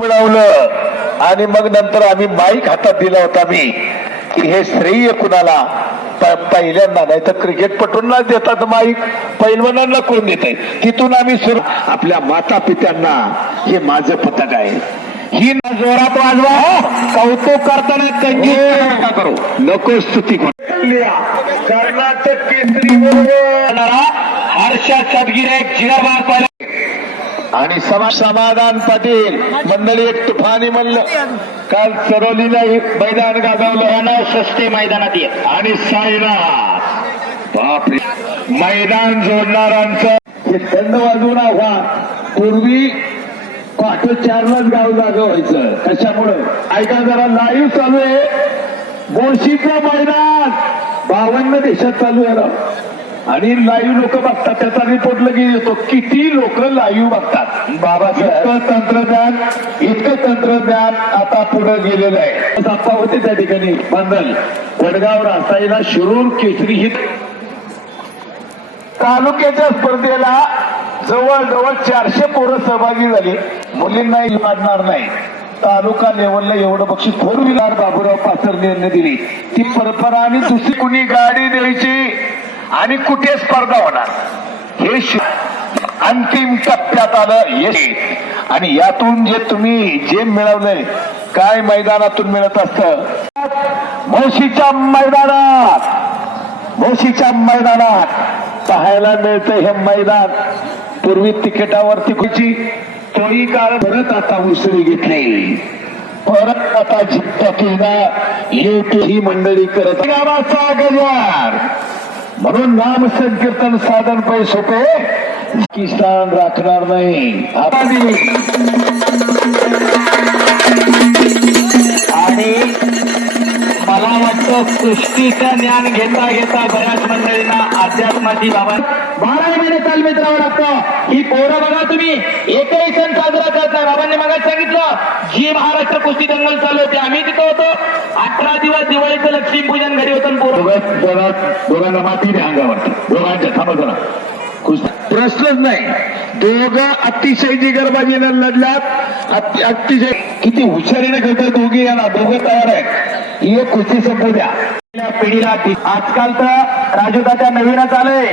मिळवलं. आणि मग नंतर आम्ही बाईक हातात दिला होता मी की हे श्रेय कुणाला? पहिल्यांदा नाही तर क्रिकेटपटूंना देतात माईक पैलवानांना कोण देत आहे तिथून आम्ही सुरू आपल्या माता पित्यांना हे माझं पथक आहे. ही ना जोरात वाजवा. हो. कौतुक करताना त्यांची नका करू. नको स्तुती करू. कर्नाटक केसरी हर्षा सदगिरे पाहिला आणि समा समाधान पाटील. मंडळी एक तुफानी मल्ल काल सरोलीला हे मैदान गाजवलं. सस्ते मैदानात येत. आणि साईनाथ. बापरे. मैदान जोडणाऱ्यांचं हे थंड वाजवून आव्हान पूर्वी पहाटे चारलाच गाव जागा व्हायचं. कशामुळं? ऐका जरा लाईव्ह चालू आहे. बोळशीचं मैदान. बावन्न देशात चालू आहे. आणि लाईव्ह लोक बघतात त्याचा रिपोर्ट लगेच येतो. किती लोक लाईव्ह बघतात? बाबासाहेब तंत्रज्ञान इतकं तंत्रज्ञान आता पुढे गेलेलं आहे. आप्पा होते त्या ठिकाणी बांधल वडगाव रासाईला शिरूर केसरी ही तालुक्याच्या स्पर्धेला जवळजवळ चारशे पोरं सहभागी झाली. मुलींनाही वाढणार नाही. तालुका लेवलला एवढं बक्षीस फोर व्हीलर बाबूराव पाचरनेरने दिली. ती परंपरा आणि दुसरी कुणी गाडी द्यायची? आणि कुठे स्पर्धा होणार? हे अंतिम टप्प्यात आलं यश. आणि यातून जे तुम्ही जे मिळवलंय काय मैदानातून मिळत असत? म्हशीच्या मैदानात! म्हशीच्या मैदानात! पाहायला मिळतं हे मैदान. पूर्वी तिकिटावरती खुची तोही काळ परत आता उसळी घेतली. परत आता जिप्पतीला येते ही मंडळी करत गावाचा गजार म्हणून नाम संकीर्तन साधन पै सोपे किसान राखणार नाही. आणि मला वाटतं सृष्टीचं ज्ञान घेता घेता बऱ्याच मंडळींना अध्यात्माची बाबा बारा महिने चाल मित्रावं लागतं. ही पोरं बघा तुम्ही. एकही सण साजरा करत. नाही बाबांनी मला सांगितलं जी महाराष्ट्र कुस्ती दंगल चालू होते आम्ही तिथं होतो. अठरा दिवस दिवाळीचं लक्ष्मीपूजन घरी होतं आणि दोघांना माती द्या अंगावर. दोघांच्या थांबा जरा. प्रश्नच नाही. दोघं अतिशय जिगरबाजीनं लढल्यात अतिशय किती हुशारीने खेळतात दोघे यांना दोघं तयार आहेत. ही एक कुस्ती संपू द्या. पिढीला आजकाल तर राजूदाच्या नवीनच आलंय.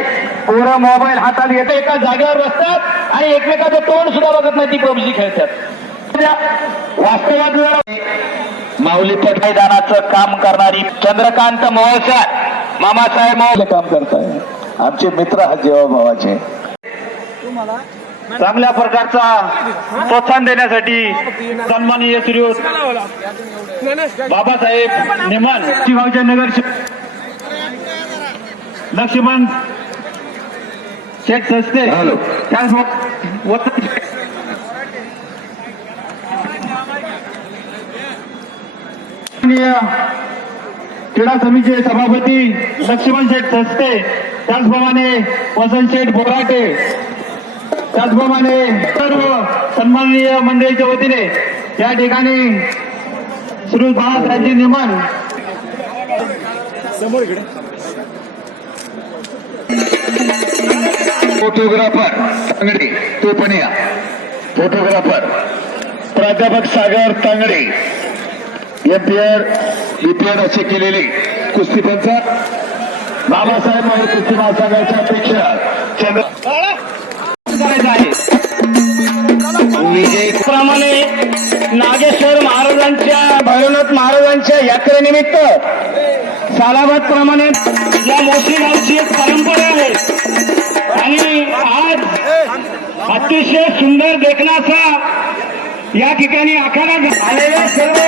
पोरं मोबाईल हातात घेत एका जागेवर बसतात आणि एकमेकाचं तोंड सुद्धा बघत नाही ती पबजी खेळतात. वास्तवात माऊली मैदानाचं काम करणारी चंद्रकांत मोळकर. मामासाहेब मोळ आपलं काम करताय. आमचे मित्र हा जेव्हा भावाचे. चांगल्या प्रकारचा प्रोत्साहन देण्यासाठी सन्माननीय श्री बाबासाहेब नेमान शिवाजी नगर लक्ष्मण शेठ सस्ते हॅलो. माननीय क्रीडा समितीचे सभापती लक्ष्मण शेठ सस्ते त्याचप्रमाणे वसंत शेठ बोराटे त्याचप्रमाणे सर्व सन्माननीय मंडळीच्या वतीने या ठिकाणी श्री बाळासाहेबजी निमन. फोटोग्राफर तांगडे तो पण या. फोटोग्राफर प्राध्यापक सागर तांगडे एमपीआर बीपीआर असे केलेले कुस्तीपंच बाबासाहेब महाराज कुस्ती महासंघाच्या अपेक्षा विजय प्रमाणे नागेश्वर महाराजांच्या भैरवनाथ महाराजांच्या यात्रेनिमित्त सालाबाद प्रमाणे या मोठी गावची एक परंपरा आहे. आणि आज अतिशय सुंदर देखण्याचा या ठिकाणी आखाडा आलेल्या सर्व